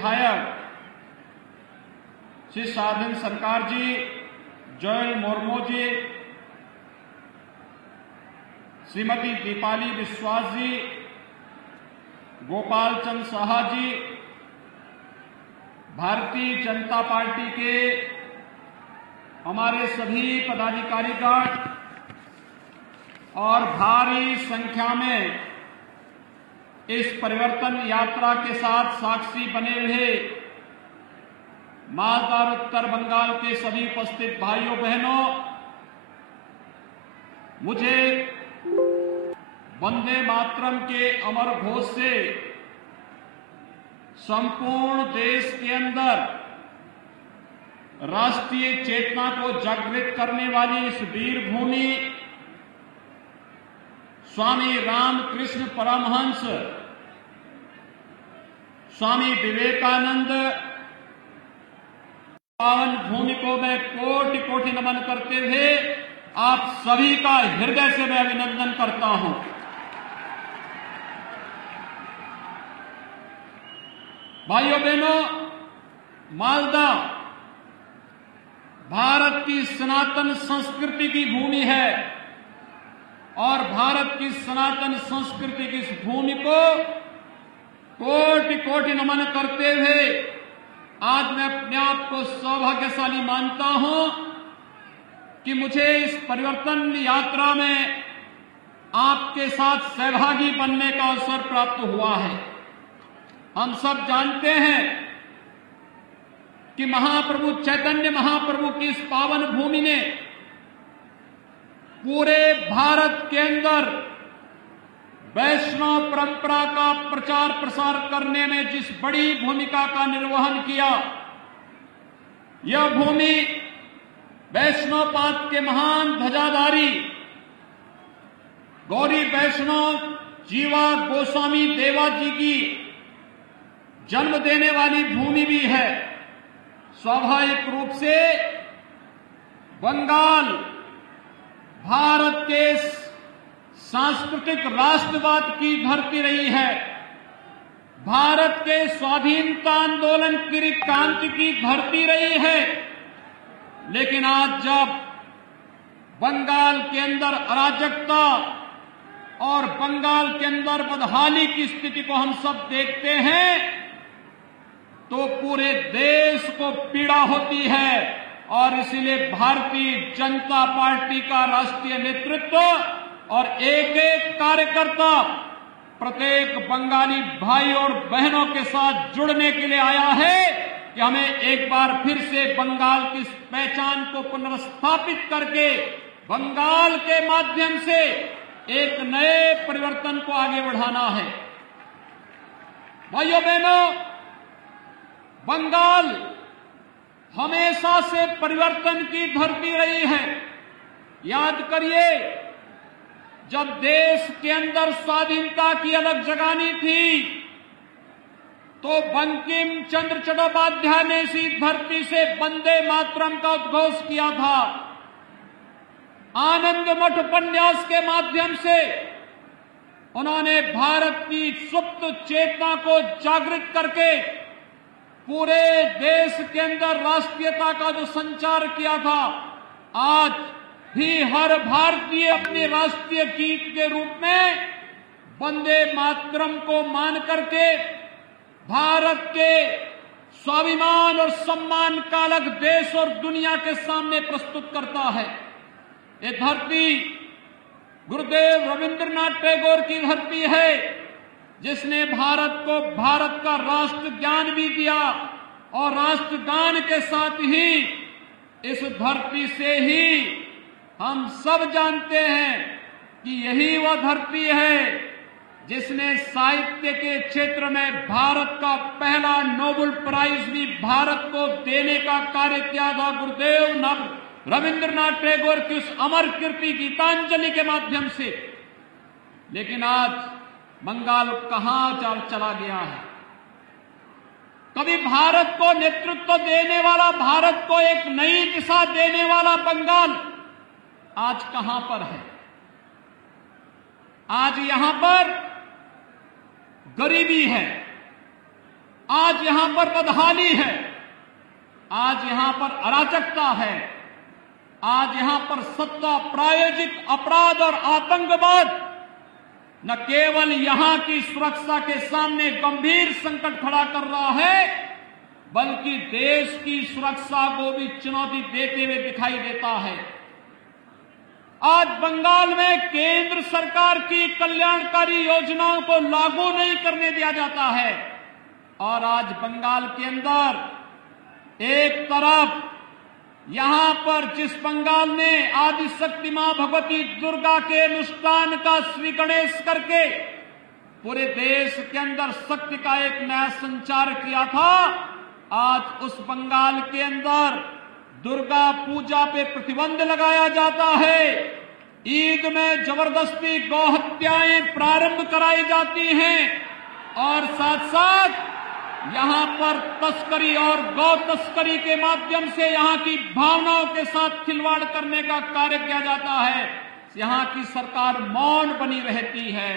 विधायक श्री साधन सरकार जी, जोयल मुर्मू जी, श्रीमती दीपाली विश्वास जी, गोपाल चंद साहा जी, भारतीय जनता पार्टी के हमारे सभी पदाधिकारीगण और भारी संख्या में इस परिवर्तन यात्रा के साथ साक्षी बने हुए मालदा और उत्तर बंगाल के सभी उपस्थित भाइयों बहनों, मुझे वंदे मातरम के अमर घोष से संपूर्ण देश के अंदर राष्ट्रीय चेतना को जागृत करने वाली इस वीर भूमि स्वामी रामकृष्ण परमहंस, स्वामी विवेकानंद पावन भूमि को मैं कोटि कोटि नमन करते हुए आप सभी का हृदय से मैं अभिनंदन करता हूं। भाइयों बहनों, मालदा भारत की सनातन संस्कृति की भूमि है और भारत की सनातन संस्कृति की इस भूमि को कोटि कोटि नमन करते हुए आज मैं अपने आप को सौभाग्यशाली मानता हूं कि मुझे इस परिवर्तन यात्रा में आपके साथ सहभागी बनने का अवसर प्राप्त हुआ है। हम सब जानते हैं कि महाप्रभु चैतन्य महाप्रभु की इस पावन भूमि ने पूरे भारत के अंदर वैष्णव परंपरा का प्रचार प्रसार करने में जिस बड़ी भूमिका का निर्वहन किया, यह भूमि वैष्णवपाद के महान ध्वजाधारी गौरी वैष्णव जीवा गोस्वामी देवा जी की जन्म देने वाली भूमि भी है। स्वाभाविक रूप से बंगाल भारत के सांस्कृतिक राष्ट्रवाद की धरती रही है, भारत के स्वाधीनता आंदोलन की क्रांति की धरती रही है। लेकिन आज जब बंगाल के अंदर अराजकता और बंगाल के अंदर बदहाली की स्थिति को हम सब देखते हैं तो पूरे देश को पीड़ा होती है और इसीलिए भारतीय जनता पार्टी का राष्ट्रीय नेतृत्व और एक एक कार्यकर्ता प्रत्येक बंगाली भाई और बहनों के साथ जुड़ने के लिए आया है कि हमें एक बार फिर से बंगाल की पहचान को पुनर्स्थापित करके बंगाल के माध्यम से एक नए परिवर्तन को आगे बढ़ाना है। भाइयों बहनों, बंगाल हमेशा से परिवर्तन की धरती रही है। याद करिए, जब देश के अंदर स्वाधीनता की अलग जगानी थी तो बंकिम चंद्र चट्टोपाध्याय ने इसी धरती से वंदे मातरम का उद्घोष किया था। आनंद मठ उपन्यास के माध्यम से उन्होंने भारत की सुप्त चेतना को जागृत करके पूरे देश के अंदर राष्ट्रीयता का जो संचार किया था, आज भी हर भारतीय अपने राष्ट्रीय गीत के रूप में वंदे मातरम को मान करके भारत के स्वाभिमान और सम्मान का अलग देश और दुनिया के सामने प्रस्तुत करता है। ये धरती गुरुदेव रविंद्रनाथ टैगोर की धरती है, जिसने भारत को भारत का राष्ट्र ज्ञान भी दिया और राष्ट्रगान के साथ ही इस धरती से ही हम सब जानते हैं कि यही वह धरती है जिसने साहित्य के क्षेत्र में भारत का पहला नोबेल प्राइज भी भारत को देने का कार्य किया था गुरुदेव रविंद्रनाथ टैगोर की उस अमर कीर्ति गीतांजलि के माध्यम से। लेकिन आज बंगाल कहां चला गया है? कभी भारत को नेतृत्व देने वाला, भारत को एक नई दिशा देने वाला बंगाल आज कहां पर है? आज यहां पर गरीबी है, आज यहां पर बदहाली है, आज यहां पर अराजकता है, आज यहां पर सत्ता प्रायोजित अपराध और आतंकवाद न केवल यहां की सुरक्षा के सामने गंभीर संकट खड़ा कर रहा है, बल्कि देश की सुरक्षा को भी चुनौती देते हुए दिखाई देता है। आज बंगाल में केंद्र सरकार की कल्याणकारी योजनाओं को लागू नहीं करने दिया जाता है और आज बंगाल के अंदर एक तरफ यहां पर जिस बंगाल ने आदिशक्ति मां भगवती दुर्गा के अनुष्ठान का श्री गणेश करके पूरे देश के अंदर शक्ति का एक नया संचार किया था, आज उस बंगाल के अंदर दुर्गा पूजा पे प्रतिबंध लगाया जाता है। ईद में जबरदस्ती गौ हत्याएं प्रारंभ कराई जाती हैं और साथ साथ यहां पर तस्करी और गौ तस्करी के माध्यम से यहां की भावनाओं के साथ खिलवाड़ करने का कार्य किया जाता है। यहां की सरकार मौन बनी रहती है।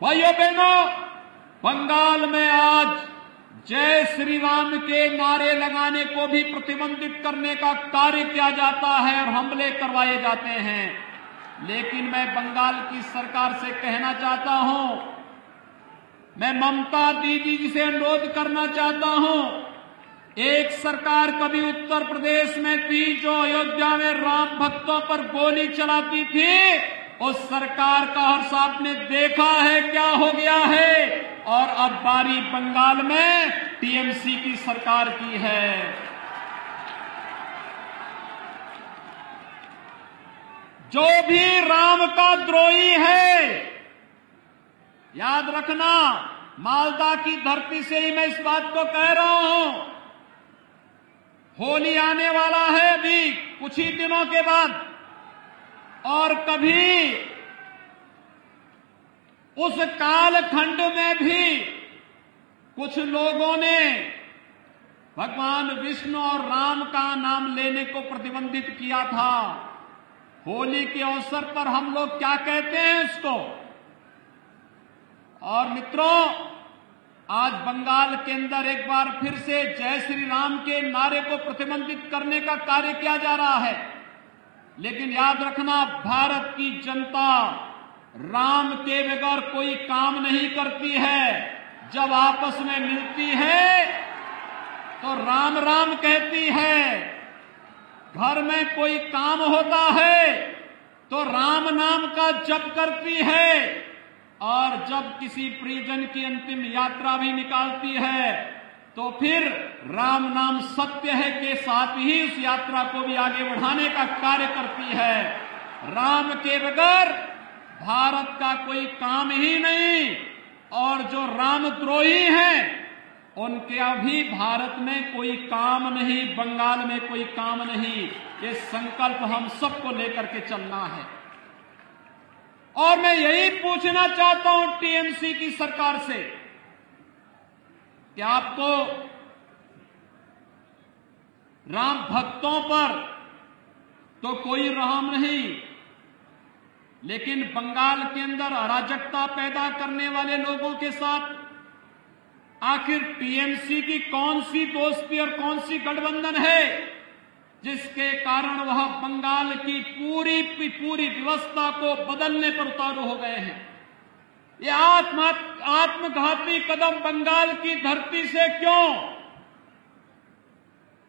भाइयों बहनों, बंगाल में आज जय श्री राम के नारे लगाने को भी प्रतिबंधित करने का कार्य किया जाता है और हमले करवाए जाते हैं। लेकिन मैं बंगाल की सरकार से कहना चाहता हूं, मैं ममता दीदी जी से अनुरोध करना चाहता हूं, एक सरकार कभी उत्तर प्रदेश में थी जो अयोध्या में राम भक्तों पर गोली चलाती थी, उस सरकार का हर्ष आपने देखा है क्या हो गया है, और अब बारी बंगाल में टीएमसी की सरकार की है। जो भी राम का द्रोही है, याद रखना, मालदा की धरती से ही मैं इस बात को कह रहा हूं, होली आने वाला है अभी कुछ ही दिनों के बाद, और कभी उस कालखंड में भी कुछ लोगों ने भगवान विष्णु और राम का नाम लेने को प्रतिबंधित किया था। होली के अवसर पर हम लोग क्या कहते हैं इसको। और मित्रों, आज बंगाल के अंदर एक बार फिर से जय श्री राम के नारे को प्रतिबंधित करने का कार्य किया जा रहा है। लेकिन याद रखना, भारत की जनता राम के बगैर कोई काम नहीं करती है। जब आपस में मिलती है तो राम राम कहती है, घर में कोई काम होता है तो राम नाम का जप करती है, और जब किसी परिजन की अंतिम यात्रा भी निकालती है तो फिर राम नाम सत्य है के साथ ही उस यात्रा को भी आगे बढ़ाने का कार्य करती है। राम के बगैर भारत का कोई काम ही नहीं, और जो रामद्रोही हैं उनके अभी भारत में कोई काम नहीं, बंगाल में कोई काम नहीं। ये संकल्प हम सबको लेकर के चलना है। और मैं यही पूछना चाहता हूं टीएमसी की सरकार से कि आपको राम भक्तों पर तो कोई रहम नहीं, लेकिन बंगाल के अंदर अराजकता पैदा करने वाले लोगों के साथ आखिर टीएमसी की कौन सी दोस्ती और कौन सी गठबंधन है जिसके कारण वह बंगाल की पूरी व्यवस्था को बदलने पर उतारू हो गए हैं। ये आत्मघाती कदम बंगाल की धरती से क्यों?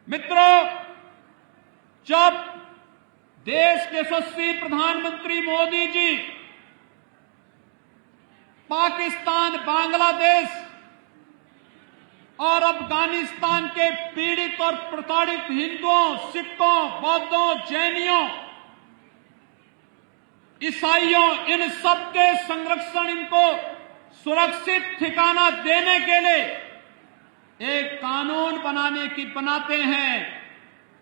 मित्रों, जब देश के यशस्वी प्रधानमंत्री मोदी जी पाकिस्तान, बांग्लादेश और अफगानिस्तान के पीड़ित और प्रताड़ित हिंदुओं, सिखों, बौद्धों, जैनियों, ईसाइयों, इन सबके संरक्षण, इनको सुरक्षित ठिकाना देने के लिए एक कानून बनाते हैं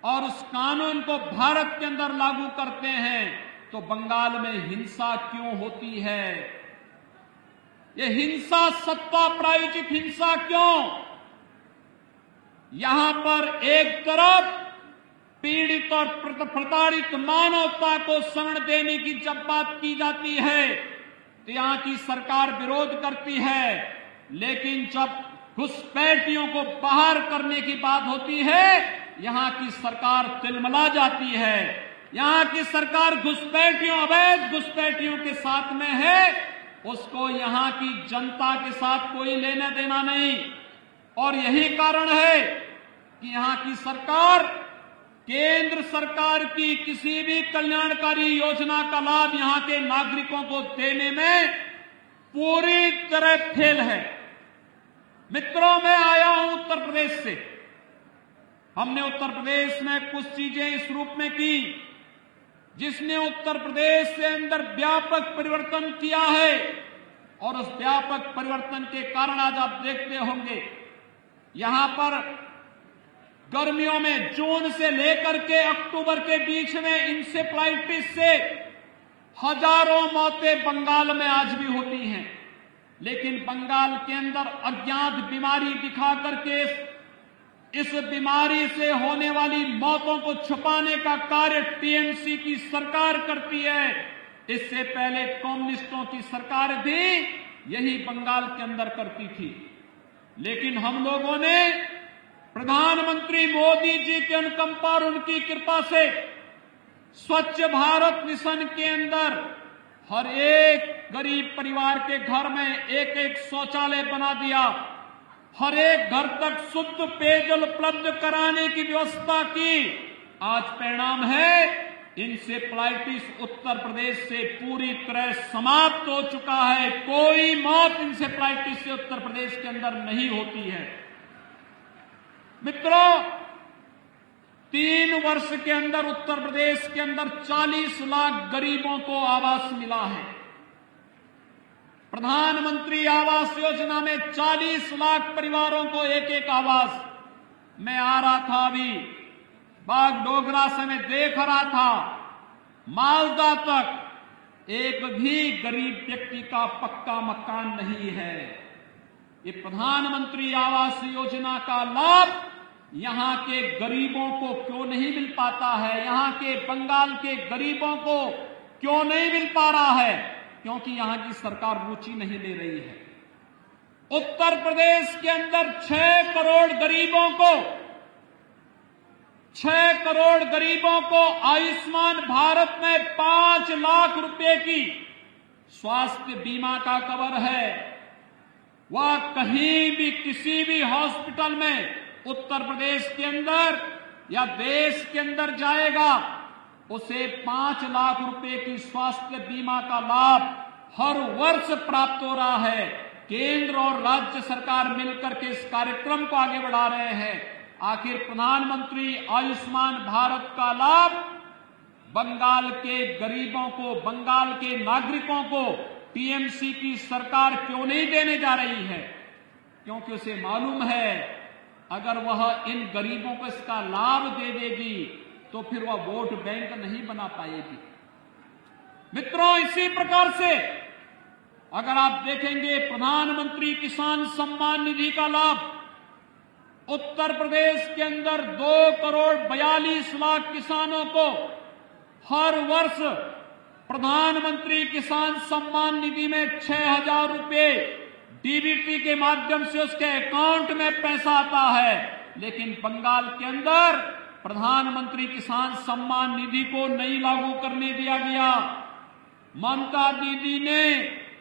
और उस कानून को भारत के अंदर लागू करते हैं, तो बंगाल में हिंसा क्यों होती है? ये हिंसा, सत्ता प्रायोजित हिंसा क्यों? यहां पर एक तरफ पीड़ित और प्रताड़ित मानवता को शरण देने की जब बात की जाती है तो यहां की सरकार विरोध करती है, लेकिन जब घुसपैठियों को बाहर करने की बात होती है, यहां की सरकार तिलमिला जाती है। यहां की सरकार घुसपैठियों, अवैध घुसपैठियों के साथ में है, उसको यहां की जनता के साथ कोई लेना देना नहीं। और यही कारण है कि यहां की सरकार केंद्र सरकार की किसी भी कल्याणकारी योजना का लाभ यहां के नागरिकों को देने में पूरी तरह फेल है। मित्रों, मैं आया हूं उत्तर प्रदेश से। हमने उत्तर प्रदेश में कुछ चीजें इस रूप में की जिसने उत्तर प्रदेश के अंदर व्यापक परिवर्तन किया है। और उस व्यापक परिवर्तन के कारण आज आप देखते होंगे यहां पर गर्मियों में जून से लेकर के अक्टूबर के बीच में इंसेफ्लाइटिस से हजारों मौतें बंगाल में आज भी होती हैं। लेकिन बंगाल के अंदर अज्ञात बीमारी दिखा करके इस बीमारी से होने वाली मौतों को छुपाने का कार्य टीएमसी की सरकार करती है। इससे पहले कम्युनिस्टों की सरकार भी यही बंगाल के अंदर करती थी। लेकिन हम लोगों ने प्रधानमंत्री मोदी जी के अनुकंपा और उनकी कृपा से स्वच्छ भारत मिशन के अंदर हर एक गरीब परिवार के घर में एक एक शौचालय बना दिया, हर एक घर तक शुद्ध पेयजल उपलब्ध कराने की व्यवस्था की। आज परिणाम है इंसेफ्लाइटिस उत्तर प्रदेश से पूरी तरह समाप्त हो चुका है। कोई मौत इंसेफ्लाइटिस से उत्तर प्रदेश के अंदर नहीं होती है। मित्रों, 3 वर्ष के अंदर उत्तर प्रदेश के अंदर 40 लाख गरीबों को आवास मिला है। प्रधानमंत्री आवास योजना में 40 लाख परिवारों को एक एक आवास। मैं आ रहा था अभी बागडोगरा से, मैं देख रहा था मालदा तक एक भी गरीब व्यक्ति का पक्का मकान नहीं है। ये प्रधानमंत्री आवास योजना का लाभ यहां के गरीबों को क्यों नहीं मिल पाता है? यहां के बंगाल के गरीबों को क्यों नहीं मिल पा रहा है? क्योंकि यहां की सरकार रुचि नहीं ले रही है। उत्तर प्रदेश के अंदर 6 करोड़ गरीबों को आयुष्मान भारत में 5 लाख रुपए की स्वास्थ्य बीमा का कवर है। वह कहीं भी किसी भी हॉस्पिटल में उत्तर प्रदेश के अंदर या देश के अंदर जाएगा, उसे 5 लाख रुपए की स्वास्थ्य बीमा का लाभ हर वर्ष प्राप्त हो रहा है। केंद्र और राज्य सरकार मिलकर के इस कार्यक्रम को आगे बढ़ा रहे हैं। आखिर प्रधानमंत्री आयुष्मान भारत का लाभ बंगाल के गरीबों को, बंगाल के नागरिकों को टीएमसी की सरकार क्यों नहीं देने जा रही है? क्योंकि उसे मालूम है अगर वह इन गरीबों को इसका लाभ दे देगी तो फिर वह वोट बैंक नहीं बना पाएगी। मित्रों, इसी प्रकार से अगर आप देखेंगे प्रधानमंत्री किसान सम्मान निधि का लाभ उत्तर प्रदेश के अंदर 2 करोड़ 42 लाख किसानों को हर वर्ष प्रधानमंत्री किसान सम्मान निधि में 6,000 रुपए डीबीटी के माध्यम से उसके अकाउंट में पैसा आता है। लेकिन बंगाल के अंदर प्रधानमंत्री किसान सम्मान निधि को नहीं लागू करने दिया गया। ममता दीदी ने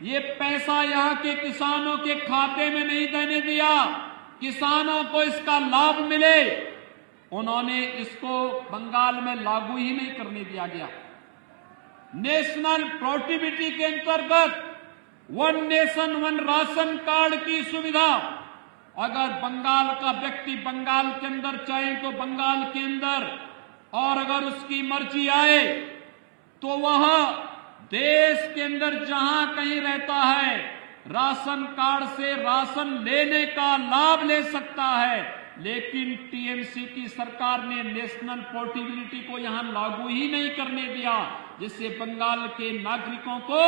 ये पैसा यहां के किसानों के खाते में नहीं देने दिया, किसानों को इसका लाभ मिले, उन्होंने इसको बंगाल में लागू ही नहीं करने दिया गया। नेशनल पोर्टेबिलिटी के अंतर्गत 1 नेशन 1 राशन कार्ड की सुविधा अगर बंगाल का व्यक्ति बंगाल के अंदर चाहे तो बंगाल के अंदर, और अगर उसकी मर्जी आए तो वह देश के अंदर जहां कहीं रहता है राशन कार्ड से राशन लेने का लाभ ले सकता है। लेकिन टीएमसी की सरकार ने नेशनल पोर्टेबिलिटी को यहां लागू ही नहीं करने दिया, जिससे बंगाल के नागरिकों को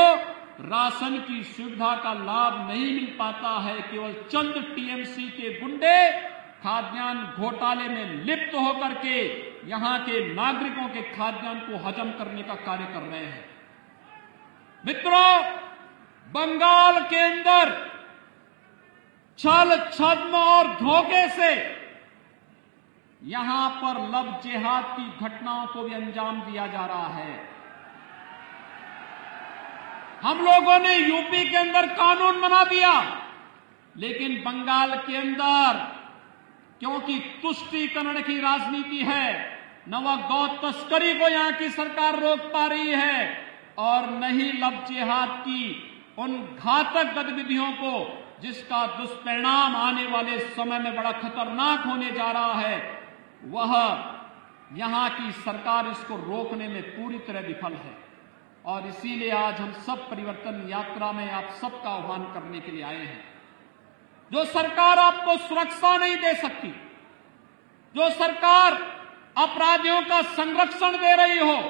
राशन की सुविधा का लाभ नहीं मिल पाता है। केवल चंद टीएमसी के गुंडे खाद्यान्न घोटाले में लिप्त होकर के यहां के नागरिकों के खाद्यान्न को हजम करने का कार्य कर रहे हैं। मित्रों, बंगाल के अंदर छल छद्म और धोखे से यहां पर लव जिहाद की घटनाओं को भी अंजाम दिया जा रहा है। हम लोगों ने यूपी के अंदर कानून बना दिया, लेकिन बंगाल के अंदर क्योंकि तुष्टीकरण की राजनीति है, न वह गौ तस्करी को यहां की सरकार रोक पा रही है और न ही लव जिहाद की उन घातक गतिविधियों को जिसका दुष्परिणाम आने वाले समय में बड़ा खतरनाक होने जा रहा है, वह यहां की सरकार इसको रोकने में पूरी तरह विफल है। और इसीलिए आज हम सब परिवर्तन यात्रा में आप सबका आह्वान करने के लिए आए हैं। जो सरकार आपको सुरक्षा नहीं दे सकती, जो सरकार अपराधियों का संरक्षण दे रही हो,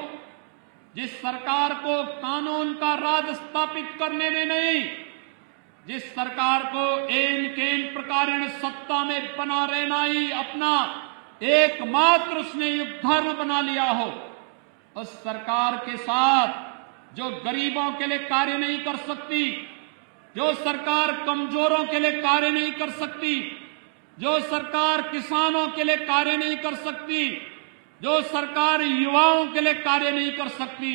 जिस सरकार को कानून का राज स्थापित करने में नहीं, जिस सरकार को एन केन प्रकारेण सत्ता में बना रहना ही अपना एकमात्र उसने युग धर्म बना लिया हो, उस सरकार के साथ जो गरीबों के लिए कार्य नहीं कर सकती, जो सरकार कमजोरों के लिए कार्य नहीं कर सकती, जो सरकार किसानों के लिए कार्य नहीं कर सकती, जो सरकार युवाओं के लिए कार्य नहीं कर सकती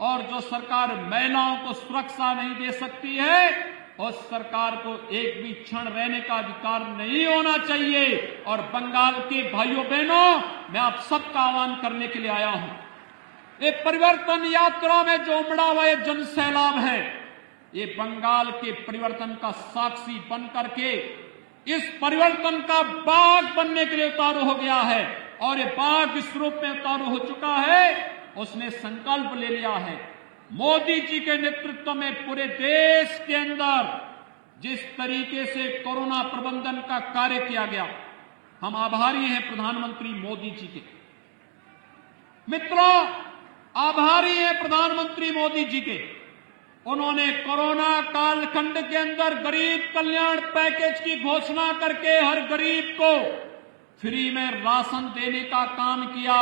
और जो सरकार महिलाओं को सुरक्षा नहीं दे सकती है, उस सरकार को एक भी क्षण रहने का अधिकार नहीं होना चाहिए। और बंगाल के भाइयों बहनों, मैं आप सबका आह्वान करने के लिए आया हूं। ये परिवर्तन यात्रा में जो उमड़ा हुआ ये जन सैलाब है, ये बंगाल के परिवर्तन का साक्षी बन करके इस परिवर्तन का बाग बनने के लिए उतारू हो गया है और ये बाग इस रूप में उतारू हो चुका है। उसने संकल्प ले लिया है। मोदी जी के नेतृत्व में पूरे देश के अंदर जिस तरीके से कोरोना प्रबंधन का कार्य किया गया, हम आभारी हैं प्रधानमंत्री मोदी जी के। मित्रों, आभारी हैं प्रधानमंत्री मोदी जी के। उन्होंने कोरोना कालखंड के अंदर गरीब कल्याण पैकेज की घोषणा करके हर गरीब को फ्री में राशन देने का काम किया,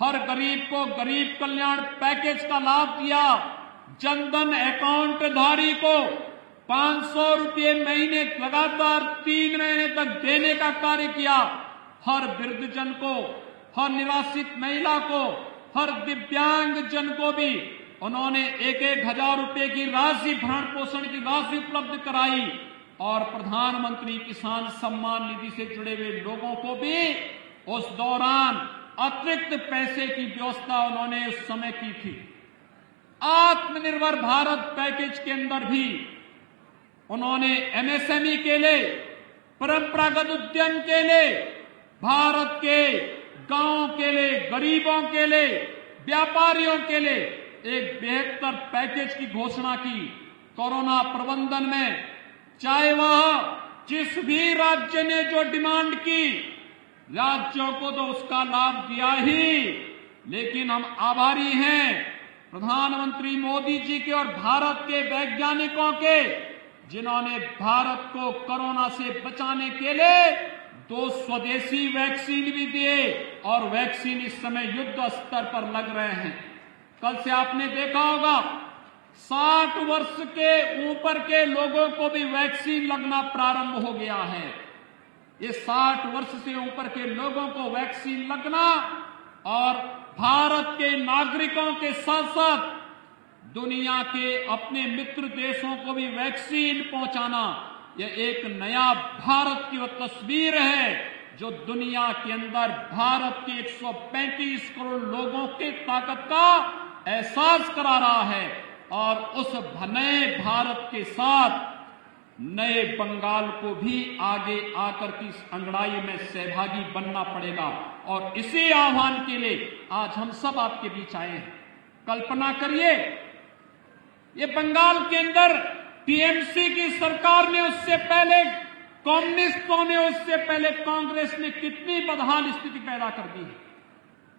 हर गरीब को गरीब कल्याण पैकेज का लाभ दिया, जनधन अकाउंट धारी को 500 रुपये महीने लगातार 3 महीने तक देने का कार्य किया, हर वृद्धजन को, हर निराश्रित महिला को, हर दिव्यांग जन को भी उन्होंने 1-1 हजार रुपए की राशि, भरण पोषण की राशि उपलब्ध कराई और प्रधानमंत्री किसान सम्मान निधि से जुड़े हुए लोगों को भी उस दौरान अतिरिक्त पैसे की व्यवस्था उन्होंने उस समय की थी। आत्मनिर्भर भारत पैकेज के अंदर भी उन्होंने एमएसएमई के लिए, परंपरागत उद्यम के लिए, भारत के गांव के लिए, गरीबों के लिए, व्यापारियों के लिए एक बेहतर पैकेज की घोषणा की। कोरोना प्रबंधन में चाहे वह जिस भी राज्य ने जो डिमांड की, राज्यों को तो उसका लाभ दिया ही, लेकिन हम आभारी हैं प्रधानमंत्री मोदी जी के और भारत के वैज्ञानिकों के, जिन्होंने भारत को कोरोना से बचाने के लिए 2 स्वदेशी वैक्सीन भी दिए और वैक्सीन इस समय युद्ध स्तर पर लग रहे हैं। कल से आपने देखा होगा 60 वर्ष के ऊपर के लोगों को भी वैक्सीन लगना प्रारंभ हो गया है। ये 60 वर्ष से ऊपर के लोगों को वैक्सीन लगना और भारत के नागरिकों के साथ साथ दुनिया के अपने मित्र देशों को भी वैक्सीन पहुंचाना, यह एक नया भारत की वो तस्वीर है जो दुनिया के अंदर भारत के 135 करोड़ लोगों की ताकत का एहसास करा रहा है। और उस नए भारत के साथ नए बंगाल को भी आगे आकर की इस अंगड़ाई में सहभागी बनना पड़ेगा और इसी आह्वान के लिए आज हम सब आपके बीच आए हैं। कल्पना करिए, ये बंगाल के अंदर टीएमसी की सरकार ने, उससे पहले कम्युनिस्टों ने, उससे पहले कांग्रेस ने कितनी बदहाल स्थिति पैदा कर दी है।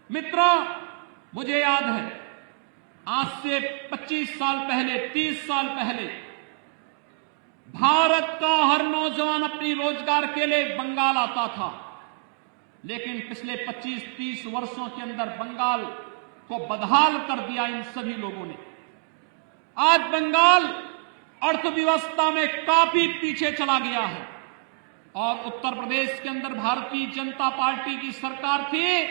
मित्रों, मुझे याद है आज से 25 साल पहले, 30 साल पहले भारत का हर नौजवान अपनी रोजगार के लिए बंगाल आता था, लेकिन पिछले 25-30 वर्षों के अंदर बंगाल को बदहाल कर दिया इन सभी लोगों ने। आज बंगाल अर्थव्यवस्था में काफी पीछे चला गया है। और उत्तर प्रदेश के अंदर भारतीय जनता पार्टी की सरकार थी।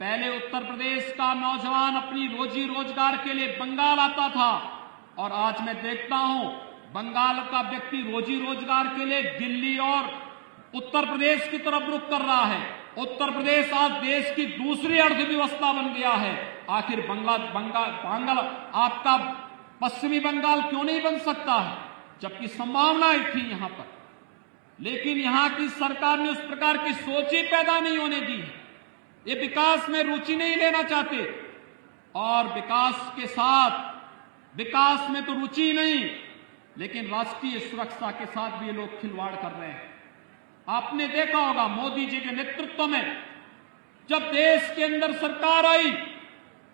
पहले उत्तर प्रदेश का नौजवान अपनी रोजी रोजगार के लिए बंगाल आता था और आज मैं देखता हूं बंगाल का व्यक्ति रोजी रोजगार के लिए दिल्ली और उत्तर प्रदेश की तरफ रुख कर रहा है। उत्तर प्रदेश आज देश की दूसरी अर्थव्यवस्था बन गया है। आखिर बंगाल आपका पश्चिमी बंगाल क्यों नहीं बन सकता है, जबकि संभावनाएं थी यहां पर, लेकिन यहां की सरकार ने उस प्रकार की सोच ही पैदा नहीं होने दी है। ये विकास में रुचि नहीं लेना चाहते और विकास में तो रुचि नहीं, लेकिन राष्ट्रीय सुरक्षा के साथ भी ये लोग खिलवाड़ कर रहे हैं। आपने देखा होगा मोदी जी के नेतृत्व में जब देश के अंदर सरकार आई,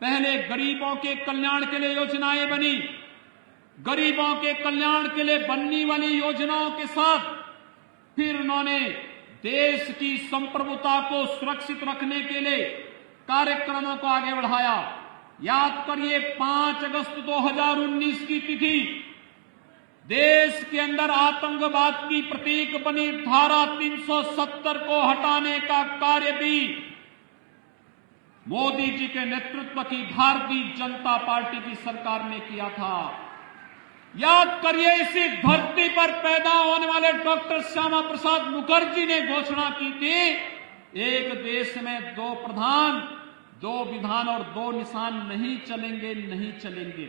पहले गरीबों के कल्याण के लिए योजनाएं बनी। गरीबों के कल्याण के लिए बनने वाली योजनाओं के साथ फिर उन्होंने देश की संप्रभुता को सुरक्षित रखने के लिए कार्यक्रमों को आगे बढ़ाया। याद करिए 5 अगस्त 2019 की तिथि, देश के अंदर आतंकवाद की प्रतीक बनी धारा 370 को हटाने का कार्य भी मोदी जी के नेतृत्व की भारतीय जनता पार्टी की सरकार ने किया था। याद करिए इसी धरती पर पैदा होने वाले डॉक्टर श्यामा प्रसाद मुखर्जी ने घोषणा की थी, एक देश में 2 प्रधान, 2 विधान और 2 निशान नहीं चलेंगे।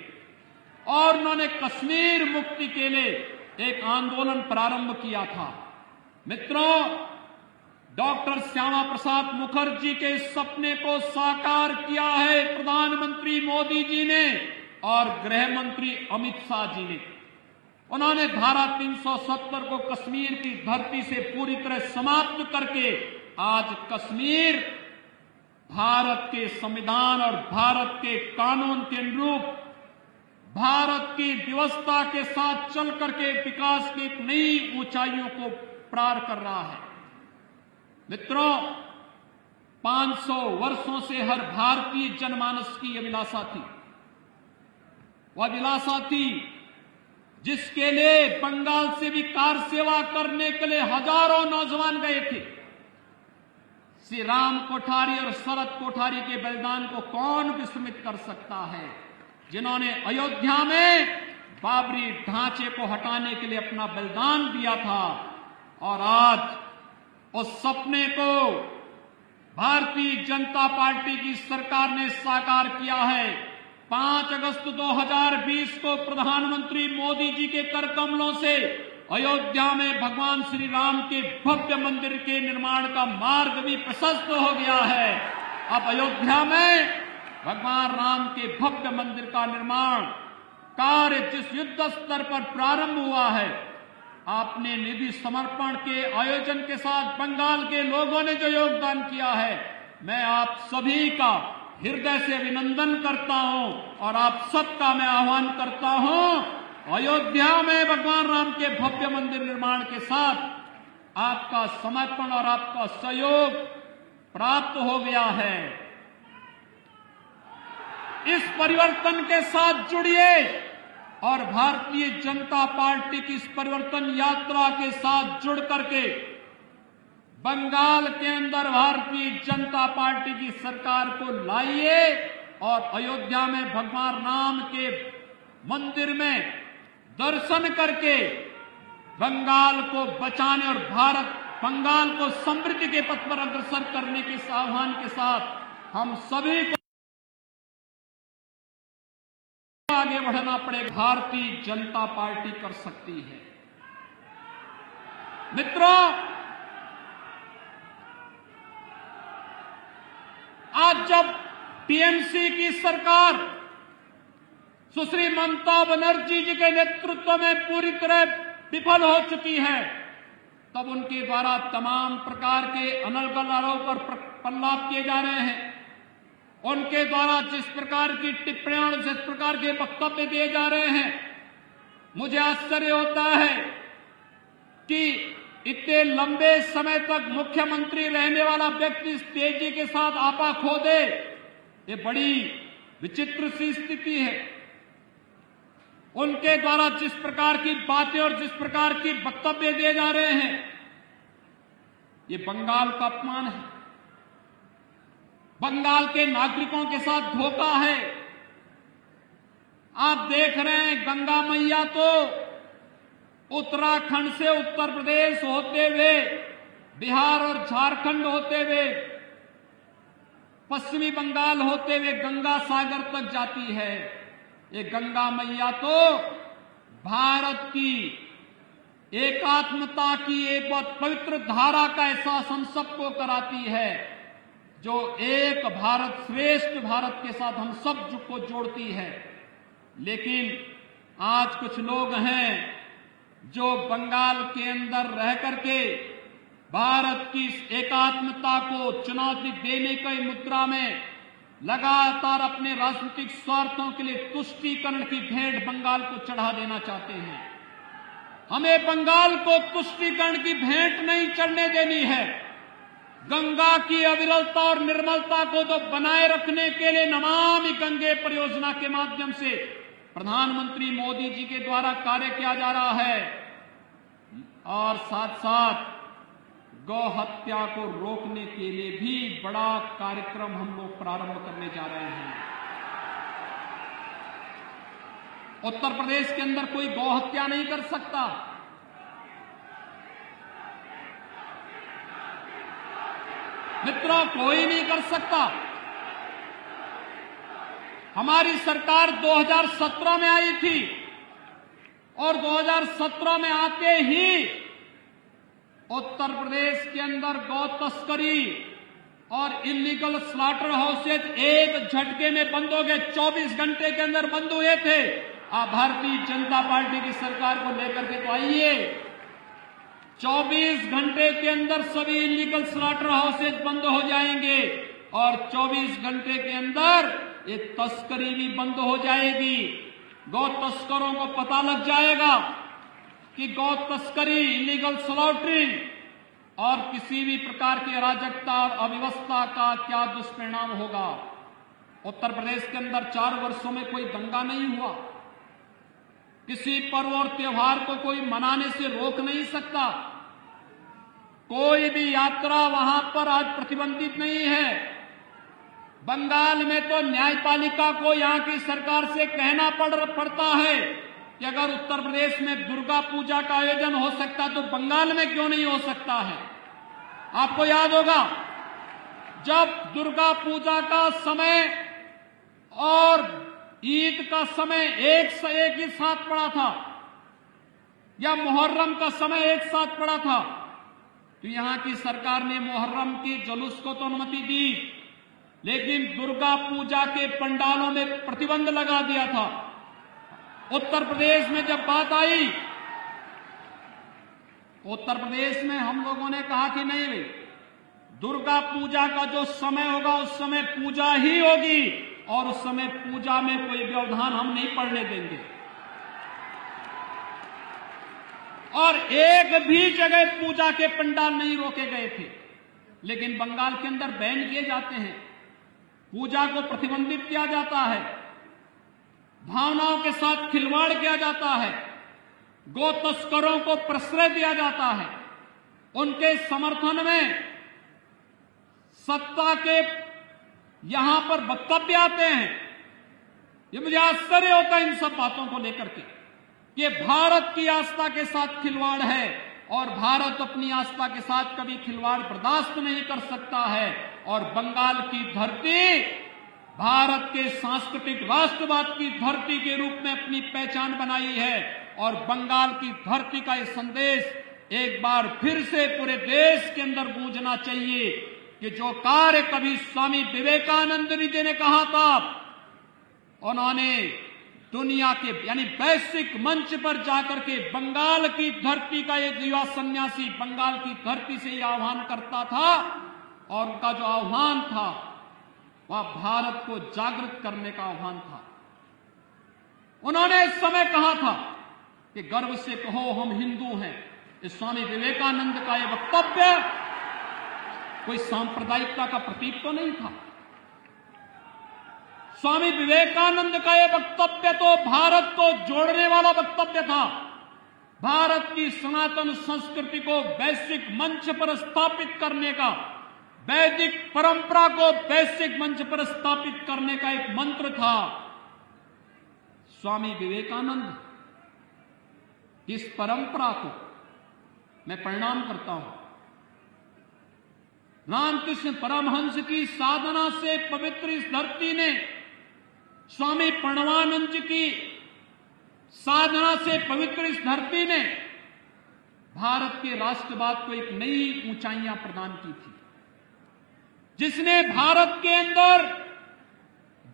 और उन्होंने कश्मीर मुक्ति के लिए एक आंदोलन प्रारंभ किया था। मित्रों, डॉक्टर श्यामा प्रसाद मुखर्जी के इस सपने को साकार किया है प्रधानमंत्री मोदी जी ने और गृह मंत्री अमित शाह जी ने। उन्होंने धारा 370 को कश्मीर की धरती से पूरी तरह समाप्त करके आज कश्मीर भारत के संविधान और भारत के कानून के अनुरूप भारत की व्यवस्था के साथ चल करके विकास की एक नई ऊंचाइयों को पार कर रहा है। मित्रों, 500 वर्षों से हर भारतीय जनमानस की अभिलाषा थी। वह अभिलाषा थी जिसके लिए बंगाल से भी कार सेवा करने के लिए हजारों नौजवान गए थे। श्री राम कोठारी और शरद कोठारी के बलिदान को कौन विस्मृत कर सकता है, जिन्होंने अयोध्या में बाबरी ढांचे को हटाने के लिए अपना बलिदान दिया था। और आज उस सपने को भारतीय जनता पार्टी की सरकार ने साकार किया है। 5 अगस्त 2020 को प्रधानमंत्री मोदी जी के कर कमलों से अयोध्या में भगवान श्री राम के भव्य मंदिर के निर्माण का मार्ग भी प्रशस्त हो गया है। अब अयोध्या में भगवान राम के भव्य मंदिर का निर्माण कार्य जिस युद्ध स्तर पर प्रारंभ हुआ है, आपने निधि समर्पण के आयोजन के साथ बंगाल के लोगों ने जो योगदान किया है, मैं आप सभी का हृदय से अभिनंदन करता हूं और आप सबका मैं आह्वान करता हूं, अयोध्या में भगवान राम के भव्य मंदिर निर्माण के साथ आपका समर्पण और आपका सहयोग प्राप्त हो गया है। इस परिवर्तन के साथ जुड़िए और भारतीय जनता पार्टी की इस परिवर्तन यात्रा के साथ जुड़ करके बंगाल के अंदर भारतीय जनता पार्टी की सरकार को लाइए और अयोध्या में भगवान राम के मंदिर में दर्शन करके बंगाल को बचाने और बंगाल को समृद्धि के पथ पर अग्रसर करने के आह्वान के साथ हम सभी को आगे बढ़ना पड़ेगा। भारतीय जनता पार्टी कर सकती है। मित्रों, आज जब टीएमसी की सरकार सुश्री ममता बनर्जी जी के नेतृत्व में पूरी तरह विफल हो चुकी है, तब उनके द्वारा तमाम प्रकार के अनर्गल आरोप और प्रलाप किए जा रहे हैं। उनके द्वारा जिस प्रकार की टिप्पणियां और जिस प्रकार के वक्तव्य दिए जा रहे हैं, मुझे आश्चर्य होता है कि इतने लंबे समय तक मुख्यमंत्री रहने वाला व्यक्ति इस तेजी के साथ आपा खो दे, ये बड़ी विचित्र सी स्थिति है। उनके द्वारा जिस प्रकार की बातें और जिस प्रकार की वक्तव्य दिए जा रहे हैं, ये बंगाल का अपमान है, बंगाल के नागरिकों के साथ धोखा है। आप देख रहे हैं गंगा मैया तो उत्तराखंड से उत्तर प्रदेश होते हुए बिहार और झारखंड होते हुए पश्चिमी बंगाल होते हुए गंगा सागर तक जाती है। ये गंगा मैया तो भारत की एकात्मता की एक बहुत पवित्र धारा का एहसास हम सबको कराती है, जो एक भारत श्रेष्ठ भारत के साथ हम सब को जोड़ती है। लेकिन आज कुछ लोग हैं जो बंगाल के अंदर रह करके भारत की एकात्मता को चुनौती देने की मुद्रा में लगातार अपने राजनीतिक स्वार्थों के लिए तुष्टीकरण की भेंट बंगाल को चढ़ा देना चाहते हैं। हमें बंगाल को तुष्टीकरण की भेंट नहीं चढ़ने देनी है। गंगा की अविरलता और निर्मलता को तो बनाए रखने के लिए नमामि गंगे परियोजना के माध्यम से प्रधानमंत्री मोदी जी के द्वारा कार्य किया जा रहा है, और साथ साथ गौ हत्या को रोकने के लिए भी बड़ा कार्यक्रम हम लोग प्रारंभ करने जा रहे हैं। उत्तर प्रदेश के अंदर कोई गौ हत्या नहीं कर सकता। मित्रों, कोई नहीं कर सकता। हमारी सरकार 2017 में आई थी और 2017 में आते ही उत्तर प्रदेश के अंदर गौ तस्करी और इलीगल स्लॉटर हाउसेज एक झटके में बंद हो गए। 24 घंटे के अंदर बंद हुए थे। आप भारतीय जनता पार्टी की सरकार को लेकर के तो आइए, 24 घंटे के अंदर सभी इलीगल स्लॉटर हाउसेज बंद हो जाएंगे और 24 घंटे के अंदर ये तस्करी भी बंद हो जाएगी। गौ तस्करों को पता लग जाएगा कि गौ तस्करी, इलीगल स्लॉटरिंग और किसी भी प्रकार की अराजकता और अव्यवस्था का क्या दुष्परिणाम होगा। उत्तर प्रदेश के अंदर 4 वर्षों में कोई दंगा नहीं हुआ। किसी पर्व और त्योहार को कोई मनाने से रोक नहीं सकता। कोई भी यात्रा वहां पर आज प्रतिबंधित नहीं है। बंगाल में तो न्यायपालिका को यहां की सरकार से कहना पड़ता है कि अगर उत्तर प्रदेश में दुर्गा पूजा का आयोजन हो सकता तो बंगाल में क्यों नहीं हो सकता है। आपको याद होगा जब दुर्गा पूजा का समय और ईद का समय एक ही साथ पड़ा था या मुहर्रम का समय एक साथ पड़ा था, तो यहां की सरकार ने मुहर्रम की जुलूस को तो अनुमति दी, लेकिन दुर्गा पूजा के पंडालों में प्रतिबंध लगा दिया था। उत्तर प्रदेश में जब बात आई, उत्तर प्रदेश में हम लोगों ने कहा कि नहीं भाई, दुर्गा पूजा का जो समय होगा उस समय पूजा ही होगी और उस समय पूजा में कोई व्यवधान हम नहीं पड़ने देंगे। और एक भी जगह पूजा के पंडाल नहीं रोके गए थे। लेकिन बंगाल के अंदर बैन किए जाते हैं, पूजा को प्रतिबंधित किया जाता है, भावनाओं के साथ खिलवाड़ किया जाता है, गौ तस्करों को प्रश्रय दिया जाता है, उनके समर्थन में सत्ता के यहां पर वक्तव्य आते हैं। ये मुझे आश्चर्य होता है इन सब बातों को लेकर के। ये भारत की आस्था के साथ खिलवाड़ है और भारत अपनी आस्था के साथ कभी खिलवाड़ बर्दाश्त नहीं कर सकता है। और बंगाल की धरती भारत के सांस्कृतिक राष्ट्रवाद की धरती के रूप में अपनी पहचान बनाई है और बंगाल की धरती का ये संदेश एक बार फिर से पूरे देश के अंदर गूंजना चाहिए कि जो कार्य कभी स्वामी विवेकानंद जी ने कहा था, उन्होंने दुनिया के यानी वैश्विक मंच पर जाकर के बंगाल की धरती का एक युवा सन्यासी बंगाल की धरती से यह आह्वान करता था और उनका जो आह्वान था वह भारत को जागृत करने का आह्वान था। उन्होंने इस समय कहा था कि गर्व से कहो हम हिंदू हैं। इस स्वामी विवेकानंद का यह वक्तव्य कोई सांप्रदायिकता का प्रतीक तो नहीं था। स्वामी विवेकानंद का यह वक्तव्य तो भारत को जोड़ने वाला वक्तव्य था। भारत की सनातन संस्कृति को वैश्विक मंच पर स्थापित करने का, वैदिक परंपरा को वैश्विक मंच पर स्थापित करने का एक मंत्र था। स्वामी विवेकानंद, इस परंपरा को मैं प्रणाम करता हूं। रामकृष्ण परमहंस की साधना से पवित्र इस धरती ने, स्वामी प्रणवानंद जी की साधना से पवित्र इस धरती ने भारत के राष्ट्रवाद को एक नई ऊंचाइयां प्रदान की थी, जिसने भारत के अंदर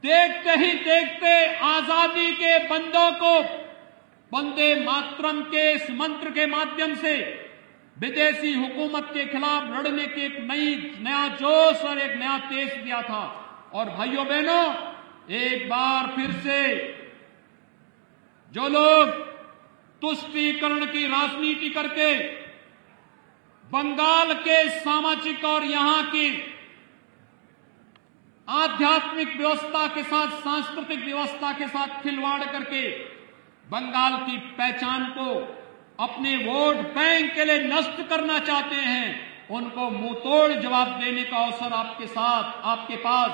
देखते ही देखते आजादी के बंदों को वंदे मातरम के इस मंत्र के माध्यम से विदेशी हुकूमत के खिलाफ लड़ने की एक नया जोश और एक नया तेज दिया था। और भाइयों बहनों, एक बार फिर से जो लोग तुष्टीकरण की राजनीति करके बंगाल के सामाजिक और यहां की आध्यात्मिक व्यवस्था के साथ, सांस्कृतिक व्यवस्था के साथ खिलवाड़ करके बंगाल की पहचान को अपने वोट बैंक के लिए नष्ट करना चाहते हैं, उनको मुंहतोड़ जवाब देने का अवसर आपके पास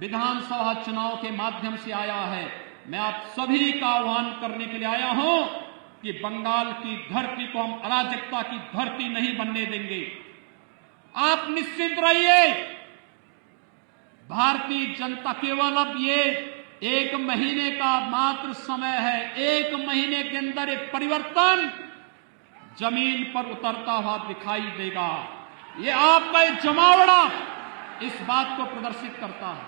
विधानसभा चुनाव के माध्यम से आया है। मैं आप सभी का आह्वान करने के लिए आया हूं कि बंगाल की धरती को हम अराजकता की धरती नहीं बनने देंगे। आप निश्चिंत रहिए, भारतीय जनता केवल अब ये 1 महीने का मात्र समय है। 1 महीने के अंदर एक परिवर्तन जमीन पर उतरता हुआ दिखाई देगा। ये आपका एक जमावड़ा इस बात को प्रदर्शित करता है।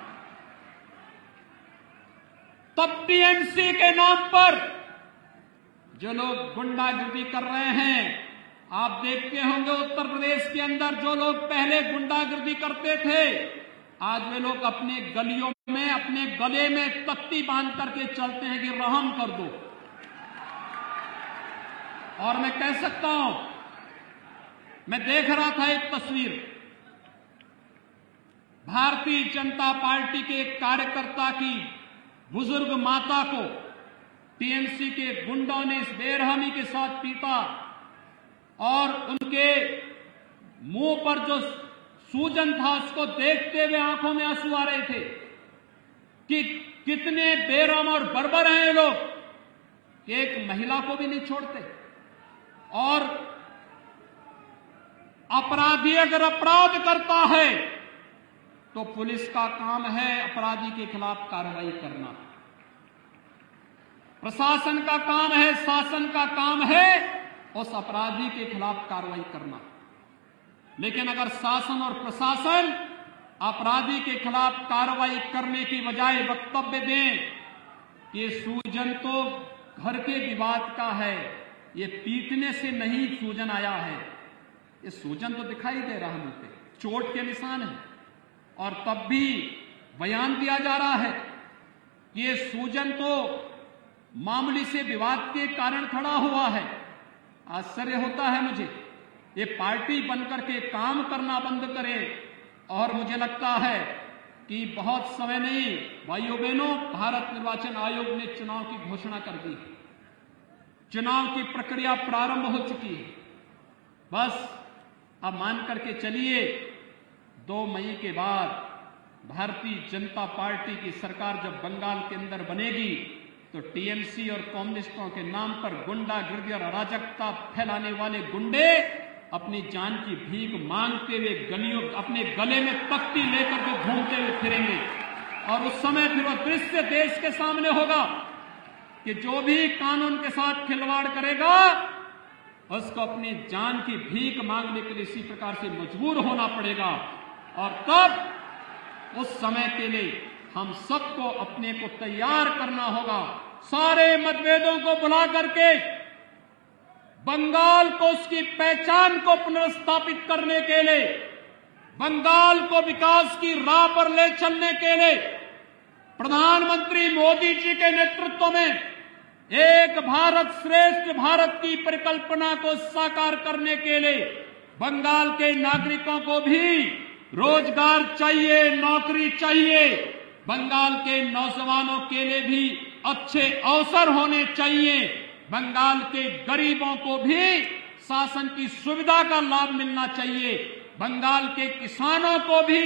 तब टीएमसी के नाम पर जो लोग गुंडागिर्दी कर रहे हैं, आप देखते होंगे उत्तर प्रदेश के अंदर जो लोग पहले गुंडागिर्दी करते थे, आज वे लोग अपने गलियों में अपने गले में तख्ती बांध करके चलते हैं कि रहम कर दो। और मैं कह सकता हूं, मैं देख रहा था एक तस्वीर, भारतीय जनता पार्टी के एक कार्यकर्ता की बुजुर्ग माता को टीएमसी के गुंडों ने इस बेरहमी के साथ पीटा और उनके मुंह पर जो सूजन था उसको देखते हुए आंखों में आंसू आ रहे थे कि कितने बेरहम और बर्बर हैं ये लोग, एक महिला को भी नहीं छोड़ते। और अपराधी अगर अपराध करता है तो पुलिस का काम है अपराधी के खिलाफ कार्रवाई करना, प्रशासन का काम है, शासन का काम है उस अपराधी के खिलाफ कार्रवाई करना। लेकिन अगर शासन और प्रशासन अपराधी के खिलाफ कार्रवाई करने की बजाय वक्तव्य दें कि सूजन तो घर के विवाद का है, ये पीटने से नहीं सूजन आया है, ये सूजन तो दिखाई दे रहा है मुझे, चोट के निशान है, और तब भी बयान दिया जा रहा है कि ये सूजन तो मामूली से विवाद के कारण खड़ा हुआ है। आश्चर्य होता है मुझे, ये पार्टी बनकर के काम करना बंद करे। और मुझे लगता है कि बहुत समय नहीं, भाइयों बहनों, भारत निर्वाचन आयोग ने चुनाव की घोषणा कर दी, चुनाव की प्रक्रिया प्रारंभ हो चुकी है। बस अब मान करके चलिए 2 मई के बाद भारतीय जनता पार्टी की सरकार जब बंगाल के अंदर बनेगी तो टीएमसी और कम्युनिस्टों के नाम पर गुंडागिर्दी और अराजकता फैलाने वाले गुंडे अपनी जान की भीख मांगते हुए गलियों, अपने गले में तख्ती लेकर के घूमते हुए फिरेंगे। और उस समय फिर वो दृश्य देश के सामने होगा कि जो भी कानून के साथ खिलवाड़ करेगा उसको अपनी जान की भीख मांगने के लिए इसी प्रकार से मजबूर होना पड़ेगा। और तब उस समय के लिए हम सबको अपने को तैयार करना होगा, सारे मतभेदों को भुला करके बंगाल को उसकी पहचान को पुनर्स्थापित करने के लिए, बंगाल को विकास की राह पर ले चलने के लिए प्रधानमंत्री मोदी जी के नेतृत्व में एक भारत श्रेष्ठ भारत की परिकल्पना को साकार करने के लिए बंगाल के नागरिकों को भी रोजगार चाहिए, नौकरी चाहिए, बंगाल के नौजवानों के लिए भी अच्छे अवसर होने चाहिए, बंगाल के गरीबों को भी शासन की सुविधा का लाभ मिलना चाहिए। बंगाल के किसानों को भी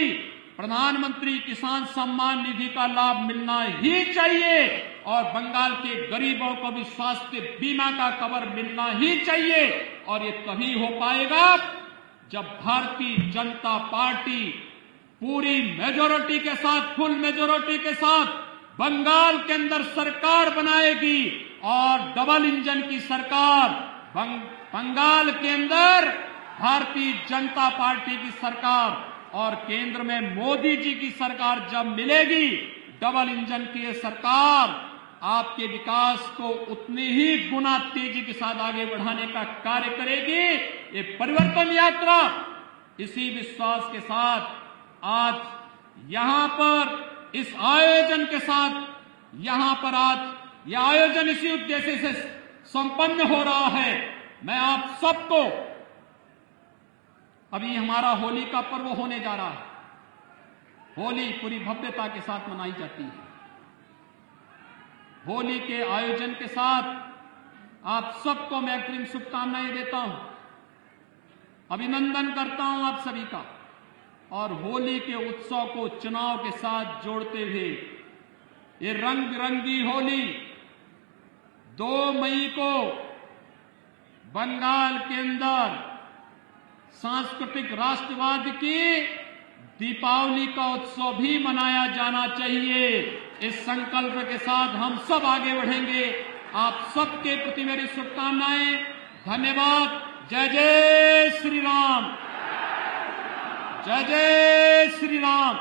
प्रधानमंत्री किसान सम्मान निधि का लाभ मिलना ही चाहिए और बंगाल के गरीबों को भी स्वास्थ्य बीमा का कवर मिलना ही चाहिए। और ये तभी हो पाएगा जब भारतीय जनता पार्टी पूरी मेजोरिटी के साथ, फुल मेजोरिटी के साथ बंगाल के अंदर सरकार बनाएगी और डबल इंजन की सरकार बंगाल के अंदर भारतीय जनता पार्टी की सरकार और केंद्र में मोदी जी की सरकार जब मिलेगी, डबल इंजन की सरकार आपके विकास को उतनी ही गुना तेजी के साथ आगे बढ़ाने का कार्य करेगी। ये परिवर्तन यात्रा इसी विश्वास के साथ आज यहां पर इस आयोजन के साथ यहां पर आज यह आयोजन इसी उद्देश्य से संपन्न हो रहा है। मैं आप सबको, अभी हमारा होली का पर्व होने जा रहा है। होली पूरी भव्यता के साथ मनाई जाती है। होली के आयोजन के साथ आप सबको मैं अग्रिम शुभकामनाएं देता हूं, अभिनंदन करता हूं आप सभी का। और होली के उत्सव को चुनाव के साथ जोड़ते हुए ये रंग बिरंगी होली 2 मई को बंगाल के अंदर सांस्कृतिक राष्ट्रवाद की दीपावली का उत्सव भी मनाया जाना चाहिए। इस संकल्प के साथ हम सब आगे बढ़ेंगे। आप सबके प्रति मेरी शुभकामनाएं। धन्यवाद। जय जय श्री राम। जय जय श्री राम।